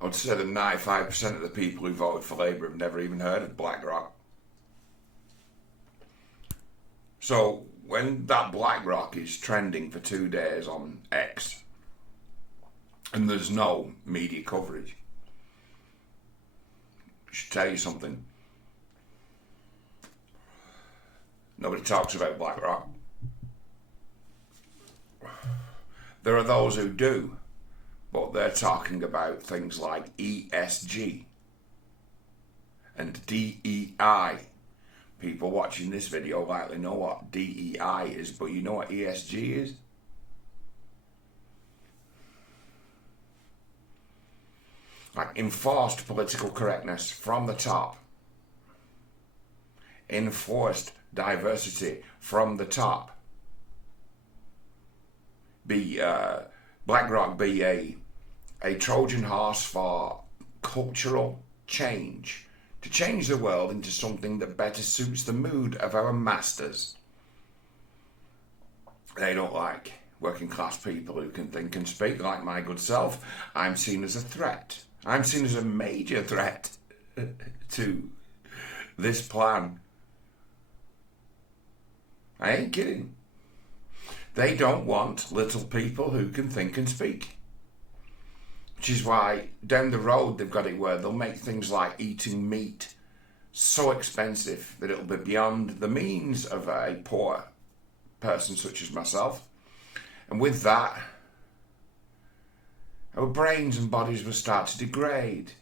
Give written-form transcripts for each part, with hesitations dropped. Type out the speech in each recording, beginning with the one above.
I would say that 95% of the people who voted for Labour have never even heard of BlackRock. So when that BlackRock is trending for 2 days on X and there's no media coverage, I should tell you something. Nobody talks about BlackRock. There are those who do, but they're talking about things like ESG and DEI. People watching this video likely know what DEI is, but you know what ESG is? Like enforced political correctness from the top. Enforced diversity from the top. BlackRock be a Trojan horse for cultural change, to change the world into something that better suits the mood of our masters. They don't like working class people who can think and speak like my good self. I'm seen as a threat. I'm seen as a major threat to this plan. I ain't kidding. They don't want little people who can think and speak. Which is why down the road they've got it where they'll make things like eating meat so expensive that it'll be beyond the means of a poor person such as myself. And with that, our brains and bodies will start to degrade.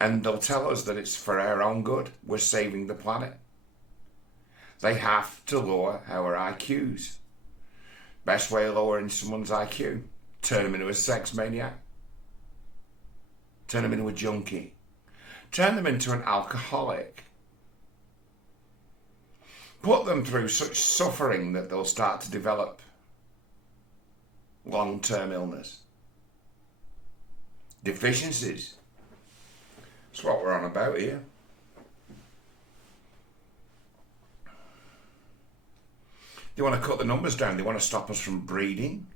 And they'll tell us that it's for our own good. We're saving the planet. They have to lower our IQs. Best way of lowering someone's IQ, turn them into a sex maniac. Turn them into a junkie. Turn them into an alcoholic. Put them through such suffering that they'll start to develop long-term illness. Deficiencies. That's what we're on about here. They want to cut the numbers down. They want to stop us from breeding.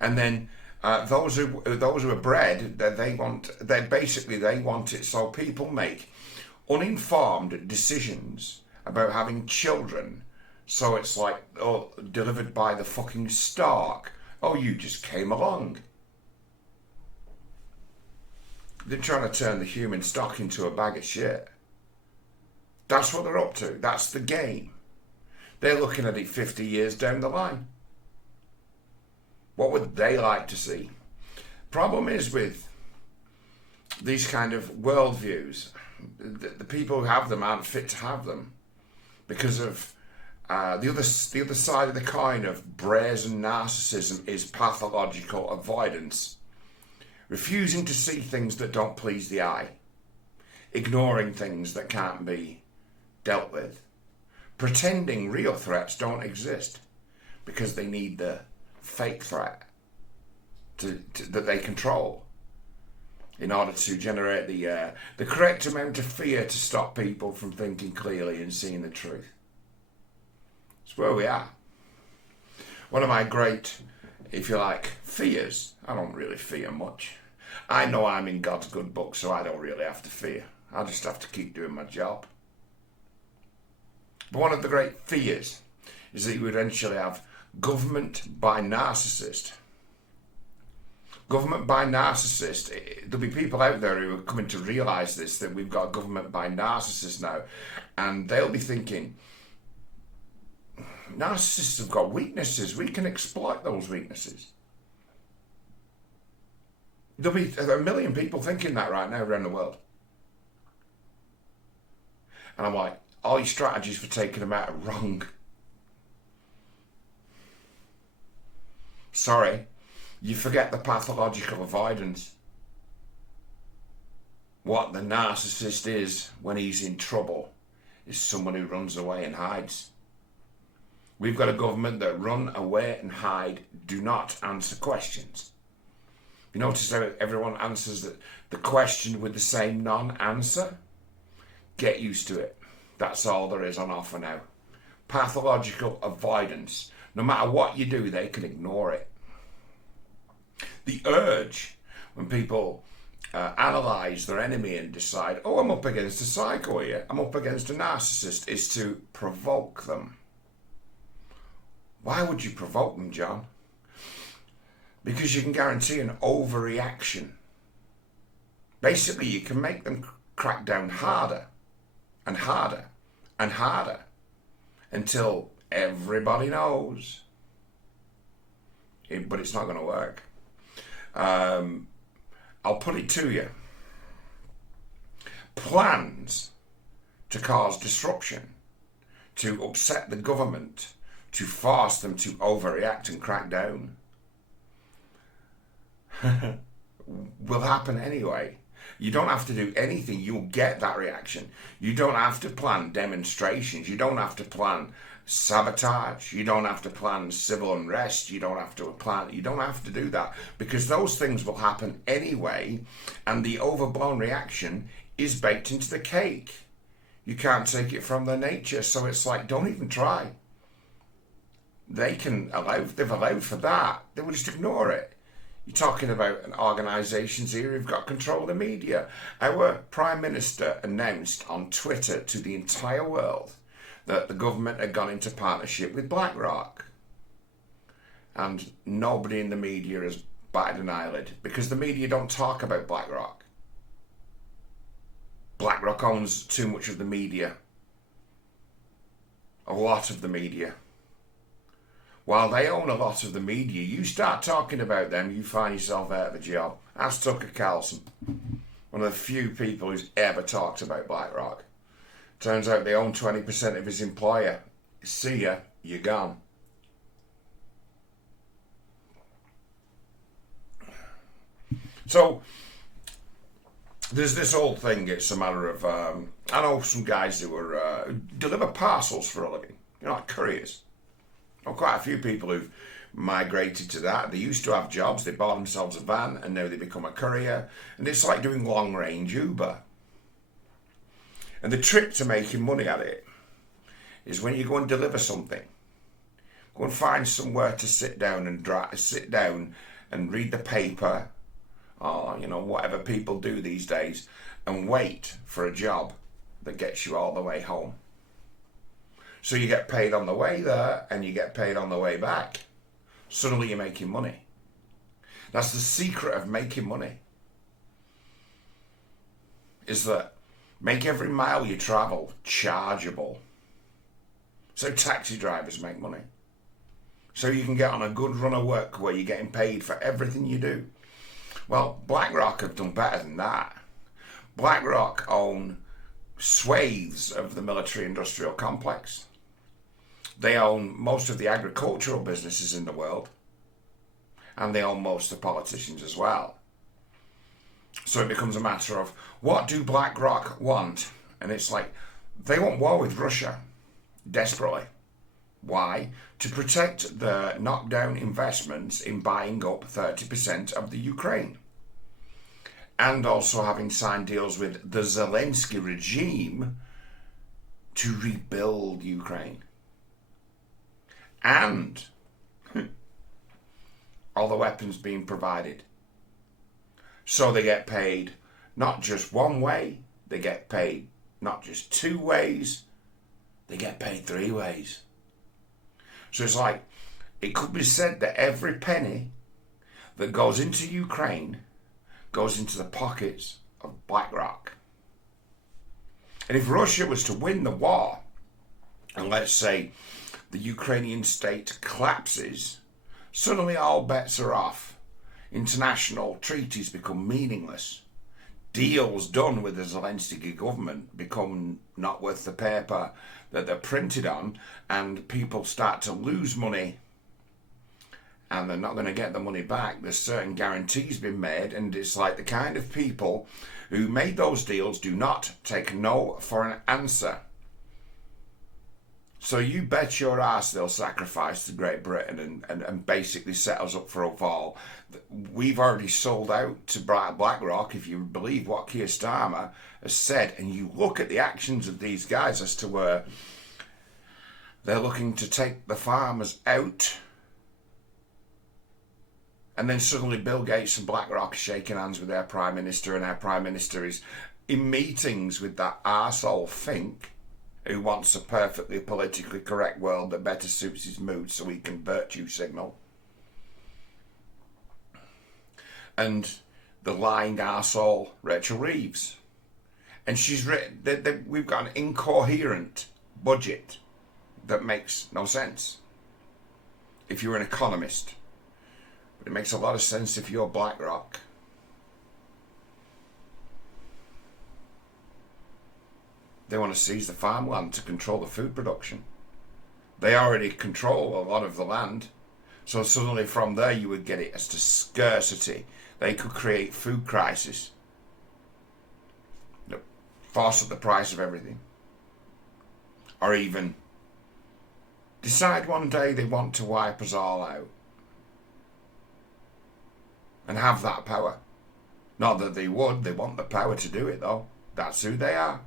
And then those who are bred, they want it so people make uninformed decisions about having children. So it's like, oh, delivered by the fucking stork. Oh, you just came along. They're trying to turn the human stock into a bag of shit. That's what they're up to. That's the game. They're looking at it 50 years down the line. What would they like to see? Problem is with these kind of worldviews, the people who have them aren't fit to have them because of the other side of the coin of brazen narcissism is pathological avoidance. Refusing to see things that don't please the eye. Ignoring things that can't be dealt with. Pretending real threats don't exist because they need the fake threat that they control in order to generate the correct amount of fear to stop people from thinking clearly and seeing the truth. It's where we are. One of my great, if you like, fears, I don't really fear much. I know I'm in God's good book, so I don't really have to fear. I just have to keep doing my job. But one of the great fears is that you would eventually have government by narcissist. Government by narcissist. There'll be people out there who are coming to realise this, that we've got government by narcissist now. And they'll be thinking, narcissists have got weaknesses. We can exploit those weaknesses. There'll be a million people thinking that right now around the world. And I'm like, all your strategies for taking them out are wrong. Sorry, you forget the pathological avoidance. What the narcissist is when he's in trouble is someone who runs away and hides. We've got a government that run away and hide, do not answer questions. You notice how everyone answers the question with the same non-answer? Get used to it. That's all there is on offer now. Pathological avoidance. No matter what you do, they can ignore it. The urge when people analyse their enemy and decide, oh, I'm up against a psycho here, I'm up against a narcissist, is to provoke them. Why would you provoke them, John? Because you can guarantee an overreaction. Basically, you can make them crack down harder and harder and harder until everybody knows. But it's not going to work. I'll put it to you. Plans to cause disruption, to upset the government, to force them to overreact and crack down will happen anyway. You don't have to do anything. You'll get that reaction. You don't have to plan demonstrations. You don't have to plan sabotage. You don't have to plan civil unrest. You don't have to do that, because those things will happen anyway, and the overblown reaction is baked into the cake. You can't take it from their nature, so it's like, don't even try. They've allowed for that. They will just ignore it. You're talking about organisations here who've got control of the media. Our Prime Minister announced on Twitter to the entire world that the government had gone into partnership with BlackRock. And nobody in the media has batted an eyelid, because the media don't talk about BlackRock. BlackRock owns too much of the media. A lot of the media. While they own a lot of the media, you start talking about them, you find yourself out of a job. Ask Tucker Carlson, one of the few people who's ever talked about BlackRock. Turns out they own 20% of his employer. See ya, you're gone. So, there's this old thing, it's a matter of, I know some guys who deliver parcels for a living, like couriers. Quite a few people who've migrated to that. They used to have jobs, they bought themselves a van, and now they become a courier, and it's like doing long range Uber. And the trick to making money at it is when you go and deliver something, go and find somewhere to sit down and read the paper, or whatever people do these days, and wait for a job that gets you all the way home. So you get paid on the way there, and you get paid on the way back. Suddenly you're making money. That's the secret of making money. Is that make every mile you travel chargeable. So taxi drivers make money. So you can get on a good run of work where you're getting paid for everything you do. Well, BlackRock have done better than that. BlackRock own swathes of the military-industrial complex. They own most of the agricultural businesses in the world, and they own most of the politicians as well. So it becomes a matter of, what do BlackRock want? And it's like, they want war with Russia, desperately. Why? To protect the knockdown investments in buying up 30% of the Ukraine. And also having signed deals with the Zelensky regime to rebuild Ukraine. And all the weapons being provided. So they get paid not just one way, they get paid not just two ways, they get paid three ways. So it's like, it could be said that every penny that goes into Ukraine goes into the pockets of BlackRock. And if Russia was to win the war, and let's say the Ukrainian state collapses, suddenly all bets are off. International treaties become meaningless. Deals done with the Zelensky government become not worth the paper that they're printed on, and people start to lose money, and they're not going to get the money back. There's certain guarantees been made, and it's like the kind of people who made those deals do not take no for an answer. So you bet your ass they'll sacrifice to Great Britain and basically set us up for a fall. We've already sold out to BlackRock, if you believe what Keir Starmer has said. And you look at the actions of these guys as to where they're looking to take the farmers out And then suddenly Bill Gates and BlackRock are shaking hands with their Prime Minister, and our Prime Minister is in meetings with that arsehole Fink, who wants a perfectly politically correct world that better suits his mood so he can virtue signal. And the lying arsehole Rachel Reeves. And she's written, we've got an incoherent budget that makes no sense if you're an economist. But it makes a lot of sense if you're BlackRock. They want to seize the farmland to control the food production. They already control a lot of the land. So suddenly from there you would get it as to scarcity. They could create food crisis. Force up the price of everything. Or even decide one day they want to wipe us all out. And have that power. Not that they would, they want the power to do it though. That's who they are.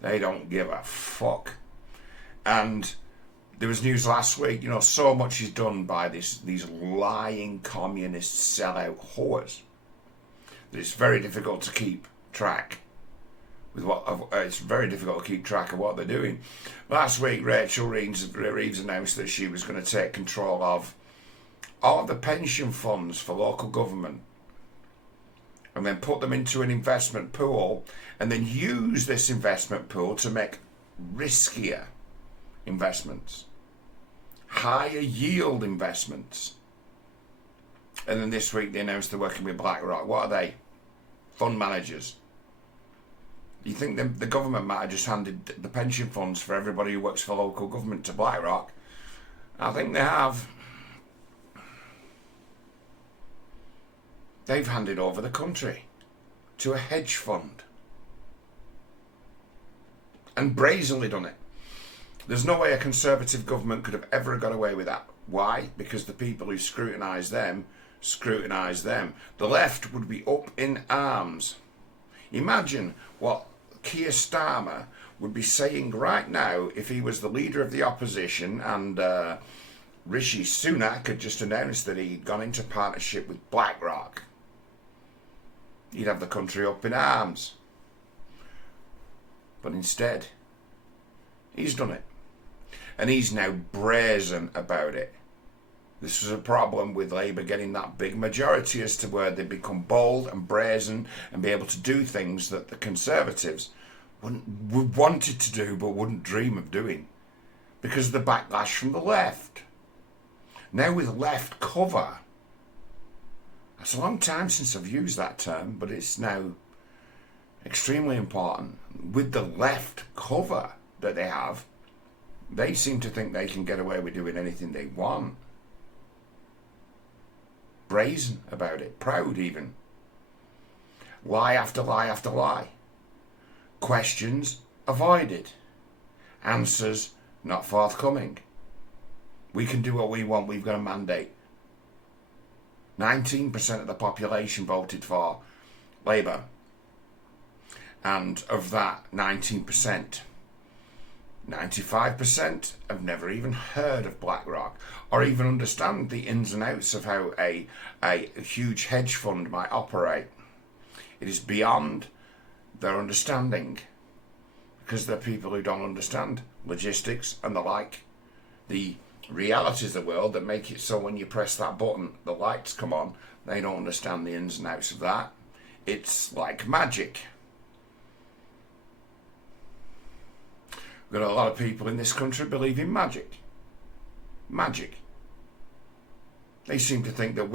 They don't give a fuck. And there was news last week, so much is done by these lying communist sellout whores that it's very difficult to keep track with it's very difficult to keep track of what they're doing. Last week, Rachel Reeves announced that she was going to take control of all of the pension funds for local government and then put them into an investment pool and then use this investment pool to make riskier investments, higher yield investments. And then this week they announced they're working with BlackRock. What are they? Fund managers. You think the government might have just handed the pension funds for everybody who works for local government to BlackRock? I think they have. They've handed over the country to a hedge fund. And brazenly done it. There's no way a Conservative government could have ever got away with that. Why? Because the people who scrutinise them. The left would be up in arms. Imagine what Keir Starmer would be saying right now if he was the leader of the opposition and Rishi Sunak had just announced that he'd gone into partnership with BlackRock. He'd have the country up in arms. But instead, he's done it. And he's now brazen about it. This was a problem with Labour getting that big majority as to where they become bold and brazen and be able to do things that the Conservatives wanted to do but wouldn't dream of doing because of the backlash from the left. Now with left cover, it's a long time since I've used that term, but it's now extremely important. With the left cover that they have, they seem to think they can get away with doing anything they want. Brazen about it, proud even. Lie after lie after lie. Questions avoided. Answers not forthcoming. We can do what we want, we've got a mandate. 19% of the population voted for Labour. And of that 19%, 95% have never even heard of BlackRock or even understand the ins and outs of how a huge hedge fund might operate. It is beyond their understanding because they're people who don't understand logistics and the like. The realities of the world that make it so when you press that button, the lights come on. They don't understand the ins and outs of that. It's like magic. We've got a lot of people in this country believe in magic. Magic. They seem to think that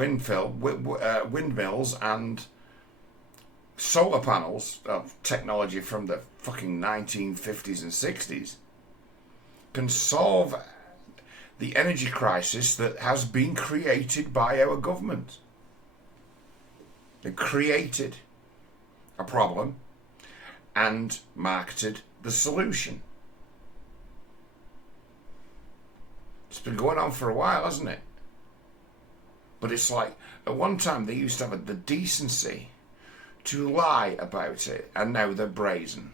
windmills and solar panels, technology from the fucking 1950s and 60s, can solve the energy crisis that has been created by our government. They created a problem and marketed the solution. It's been going on for a while, hasn't it? But it's like, at one time they used to have the decency to lie about it, and now they're brazen.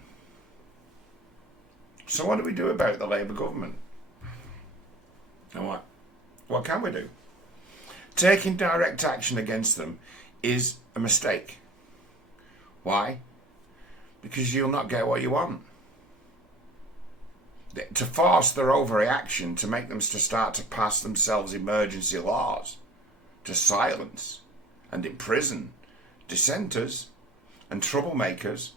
So what do we do about the Labour government? And what can we do? Taking direct action against them is a mistake. Why? Because you'll not get what you want. To force their overreaction, to make them to start to pass themselves emergency laws, to silence and imprison dissenters and troublemakers.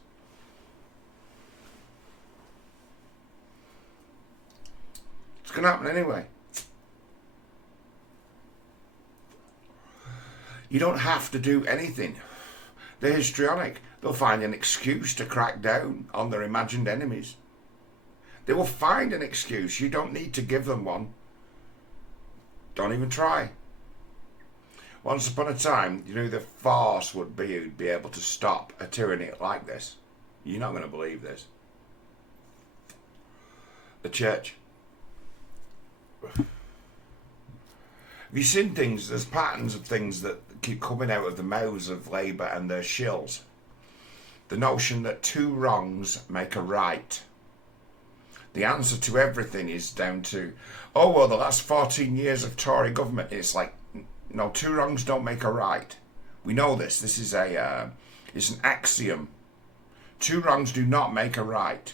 It's going to happen anyway. You don't have to do anything. They're histrionic. They'll find an excuse to crack down on their imagined enemies. They will find an excuse. You don't need to give them one. Don't even try. Once upon a time, you knew the force would be who'd be able to stop a tyranny like this. You're not going to believe this. The church. Have you seen things? There's patterns of things that keep coming out of the mouths of Labour and their shills. The notion that two wrongs make a right. The answer to everything is down to, oh, well, the last 14 years of Tory government. It's like, no, two wrongs don't make a right. We know this. This is it's an axiom. Two wrongs do not make a right.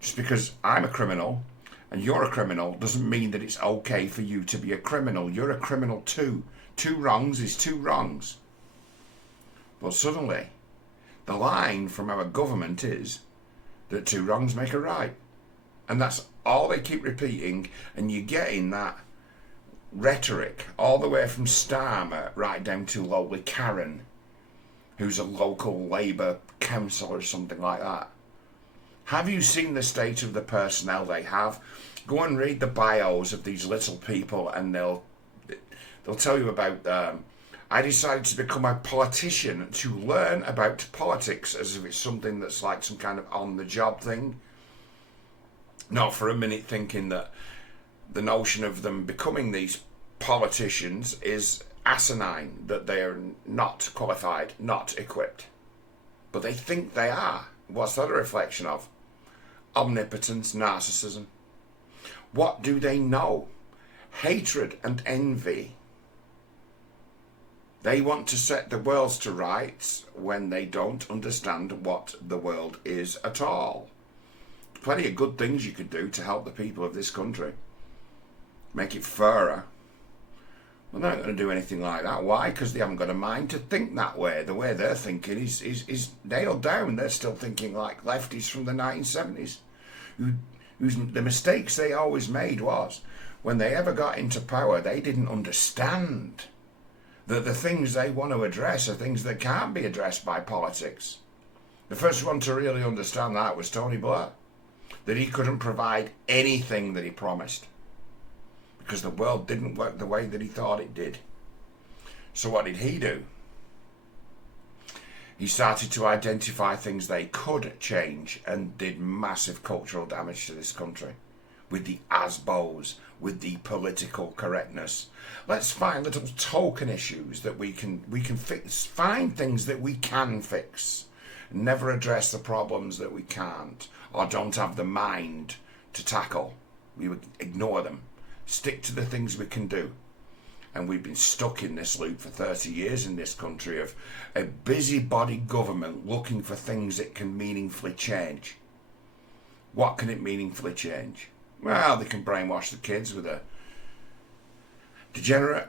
Just because I'm a criminal and you're a criminal doesn't mean that it's okay for you to be a criminal. You're a criminal too. Two wrongs is two wrongs. But suddenly, the line from our government is that two wrongs make a right. And that's all they keep repeating, and you're getting that rhetoric all the way from Starmer right down to lowly Karen, who's a local Labour councillor or something like that. Have you seen the state of the personnel they have? Go and read the bios of these little people, and they'll tell you about. I decided to become a politician to learn about politics, as if it's something that's like some kind of on-the-job thing. Not for a minute thinking that the notion of them becoming these politicians is asinine, that they are not qualified, not equipped. But they think they are. What's that a reflection of? Omnipotence, narcissism. What do they know? Hatred and envy. They want to set the world to rights when they don't understand what the world is at all. Plenty of good things you could do to help the people of this country. Make it fairer. Well, they're not going to do anything like that. Why? Because they haven't got a mind to think that way. The way they're thinking is nailed down. They're still thinking like lefties from the 1970s. The mistakes they always made was, when they ever got into power, they didn't understand that the things they want to address are things that can't be addressed by politics. The first one to really understand that was Tony Blair. That he couldn't provide anything that he promised because the world didn't work the way that he thought it did. So what did he do? He started to identify things they could change and did massive cultural damage to this country with the ASBOs, with the political correctness. Let's find little token issues that we can fix, find things that we can fix, never address the problems that we can't or don't have the mind to tackle. We would ignore them, stick to the things we can do. And we've been stuck in this loop for 30 years in this country of a busybody government looking for things it can meaningfully change. What can it meaningfully change? Well, they can brainwash the kids with a degenerate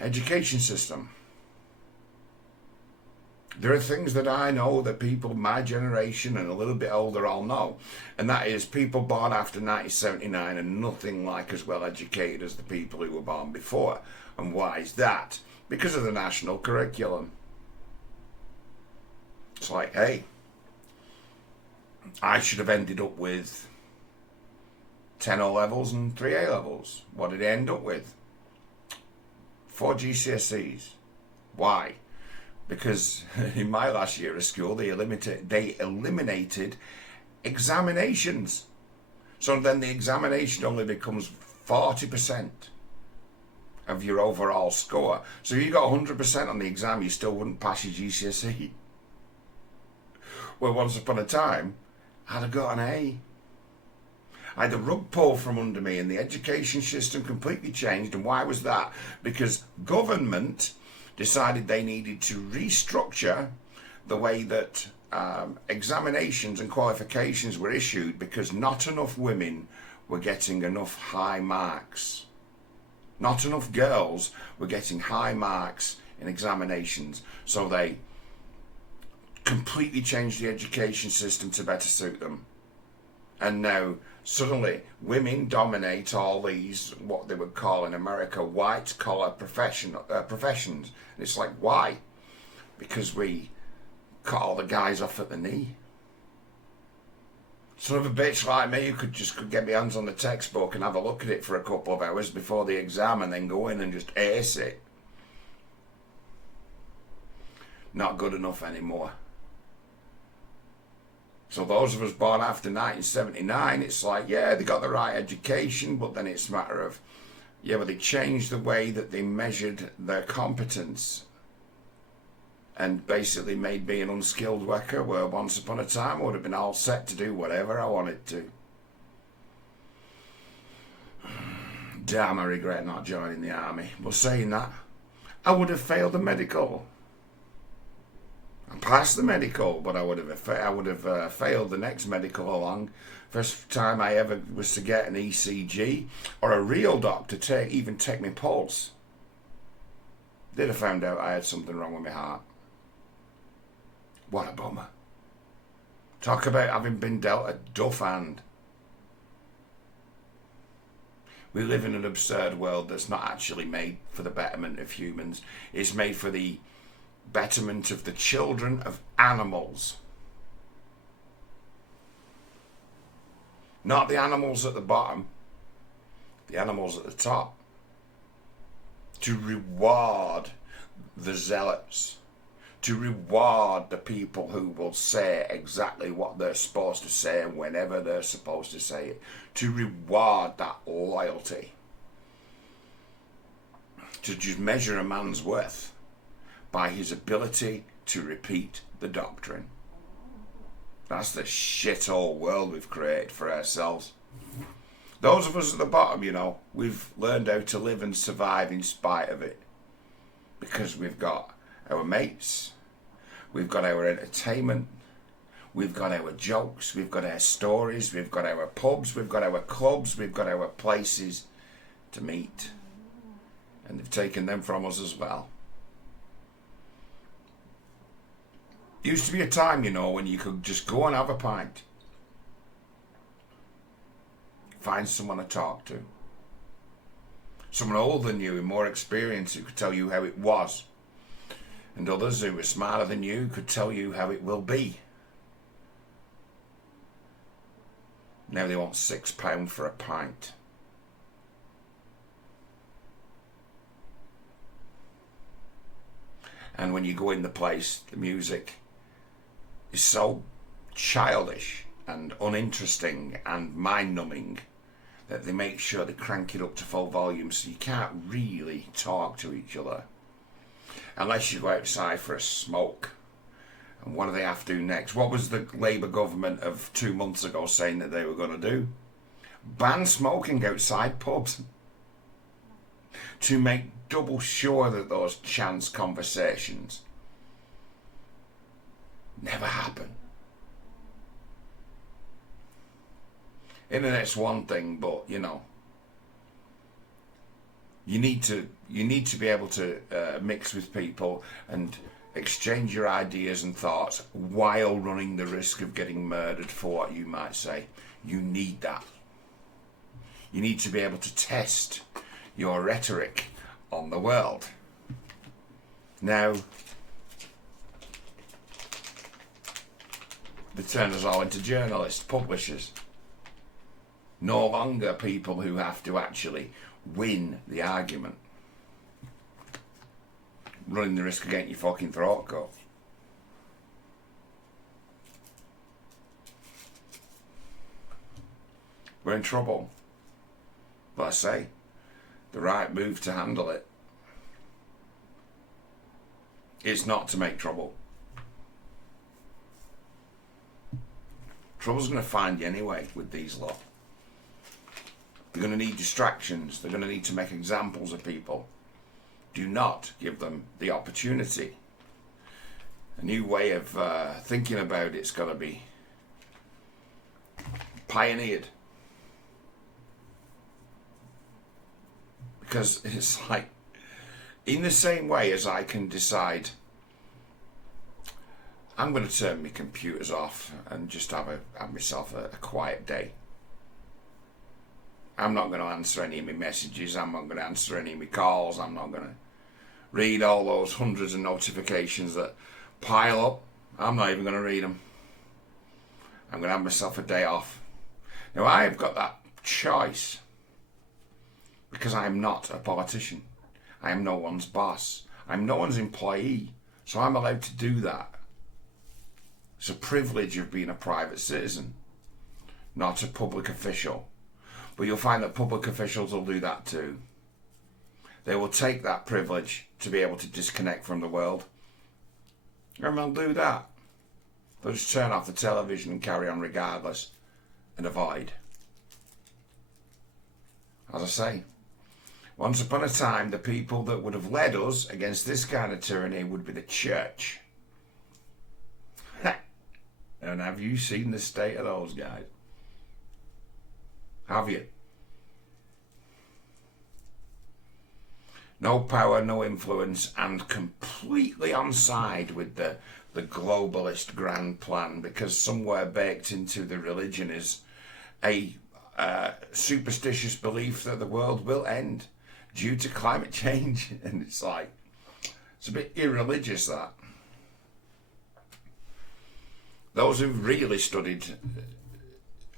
education system. There are things that I know that people my generation and a little bit older all know, and that is people born after 1979 are nothing like as well educated as the people who were born before. And why is that? Because of the national curriculum. It's like, hey, I should have ended up with 10 O levels and 3 A levels. What did I end up with? 4 GCSEs. Why? Because in my last year of school, they eliminated examinations. So then the examination only becomes 40% of your overall score. So if you got 100% on the exam, you still wouldn't pass your GCSE. Well, once upon a time, I'd have got an A. I had the rug pulled from under me and the education system completely changed. And why was that? Because government decided they needed to restructure the way that examinations and qualifications were issued, because not enough women were getting enough high marks. Not enough girls were getting high marks in examinations, so they completely changed the education system to better suit them. And now suddenly women dominate all these, what they would call in America, white collar professions. And it's like, why? Because we cut all the guys off at the knee. Son of a bitch like me who could get my hands on the textbook and have a look at it for a couple of hours before the exam and then go in and just ace it. Not good enough anymore. So those of us born after 1979, it's like, yeah, they got the right education, but then it's a matter of, yeah, but they changed the way that they measured their competence and basically made me an unskilled worker, where once upon a time I would have been all set to do whatever I wanted to. Damn, I regret not joining the army. But saying that, I would have failed the medical. I passed the medical, but I would have failed the next medical along. First time I ever was to get an ECG or a real doctor to even take my pulse. They'd have found out I had something wrong with my heart. What a bummer. Talk about having been dealt a duff hand. We live in an absurd world that's not actually made for the betterment of humans. It's made for the betterment of the children of animals. Not the animals at the bottom, the animals at the top. To reward the zealots. To reward the people who will say exactly what they're supposed to say and whenever they're supposed to say it. To reward that loyalty. To just measure a man's worth by his ability to repeat the doctrine. That's the shithole world we've created for ourselves. Those of us at the bottom, you know, we've learned how to live and survive in spite of it. Because we've got our mates, we've got our entertainment, we've got our jokes, we've got our stories, we've got our pubs, we've got our clubs, we've got our places to meet. And they've taken them from us as well. Used to be a time, you know, when you could just go and have a pint. Find someone to talk to. Someone older than you and more experienced who could tell you how it was. And others who were smarter than you could tell you how it will be. Now they want £6 for a pint. And when you go in the place, the music is so childish and uninteresting and mind-numbing that they make sure they crank it up to full volume so you can't really talk to each other. Unless you go outside for a smoke. And what do they have to do next? What was the Labour government of 2 months ago saying that they were going to do? Ban smoking outside pubs. To make double sure that those chance conversations never happen. Internet's one thing, but you know, you need to be able to mix with people and exchange your ideas and thoughts while running the risk of getting murdered for what you might say. You need that. You need to be able to test your rhetoric on the world. Now, they turn us all into journalists, publishers. No longer people who have to actually win the argument. Running the risk of getting your fucking throat cut. We're in trouble. But I say, the right move to handle it is not to make trouble. Trouble's going to find you anyway with these lot. They're going to need distractions. They're going to need to make examples of people. Do not give them the opportunity. A new way of thinking about it's got to be pioneered. Because it's like, in the same way as I can decide, I'm going to turn my computers off and just have myself a quiet day. I'm not going to answer any of my messages. I'm not going to answer any of my calls. I'm not going to read all those hundreds of notifications that pile up. I'm not even going to read them. I'm going to have myself a day off. Now, I've got that choice because I'm not a politician. I am no one's boss. I'm no one's employee. So I'm allowed to do that. It's a privilege of being a private citizen, not a public official. But you'll find that public officials will do that too. They will take that privilege to be able to disconnect from the world. And they'll do that. They'll just turn off the television and carry on regardless and avoid. As I say, once upon a time, the people that would have led us against this kind of tyranny would be the church. And have you seen the state of those guys? Have you? No power, no influence, and completely on side with the globalist grand plan, because somewhere baked into the religion is a superstitious belief that the world will end due to climate change. And it's like, it's a bit irreligious, that. Those who've really studied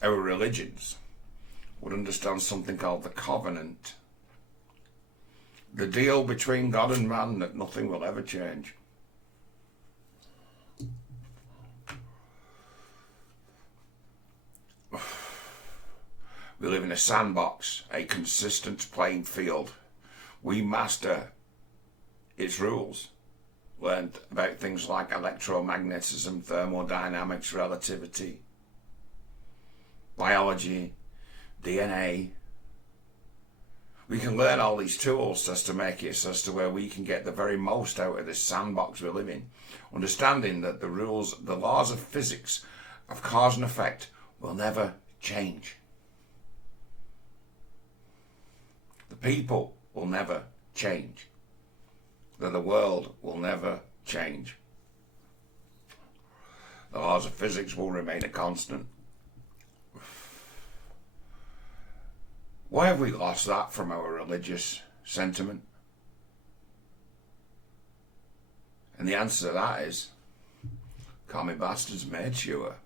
our religions would understand something called the covenant. The deal between God and man that nothing will ever change. We live in a sandbox, a consistent playing field. We master its rules. Learned about things like electromagnetism, thermodynamics, relativity, biology, DNA. We can learn all these tools just to make it as to where we can get the very most out of this sandbox we live in, understanding that the rules, the laws of physics of cause and effect will never change. The people will never change. That the world will never change. The laws of physics will remain a constant. Why have we lost that from our religious sentiment? And the answer to that is, commie bastards made sure.